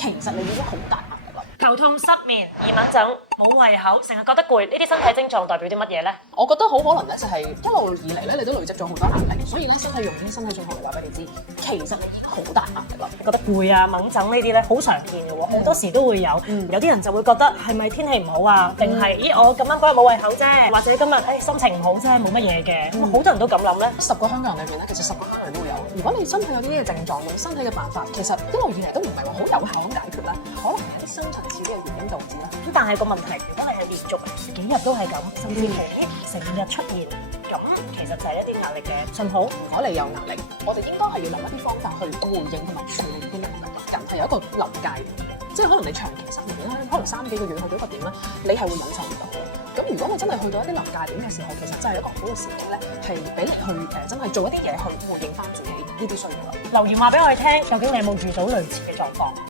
其實你已經好大壓力啦。頭痛、失眠、易敏症、冇胃口，成日覺得攰，呢啲身體症狀代表啲乜嘢咧？我覺得好可能咧，就係一路以嚟咧，你都累積咗好多壓力，所以咧身體用啲身體信號嚟話俾你知，其實你已經好大壓力啦。覺得攰啊、敏症呢啲咧，好常見嘅喎，好多時都會有。有啲人就會覺得係咪天氣唔好啊？定係咦我咁啱嗰日冇胃口啫，或者今日心情唔好啫，冇乜嘢嘅。咁好多人都咁諗咧。10個香港人裏邊咧，其實10個香港人都會有。如果你身體有啲咩症狀，用身體嘅辦法，其實一路以嚟都唔係話好有效咁解決啦，可能係一啲深層次啲嘅原因導致啦。咁但係個問題，如果你係連續幾日都係咁，甚至乎成日出現，咁其實就係一啲壓力嘅信號。如果你有壓力，我哋應該係要諗一啲方法去回應同埋處理呢啲壓力。人係有一個臨界點嘅，即係可能你長期失眠啦，可能3幾個月去到一個點咧，你係會忍受唔到嘅。咁如果你真係去到一啲臨界點嘅時候，其實真係一個好嘅時機咧，係俾你去真係做一啲嘢去回應翻自己呢啲需要啦。留言話俾我哋聽，究竟你有冇遇到類似嘅狀況？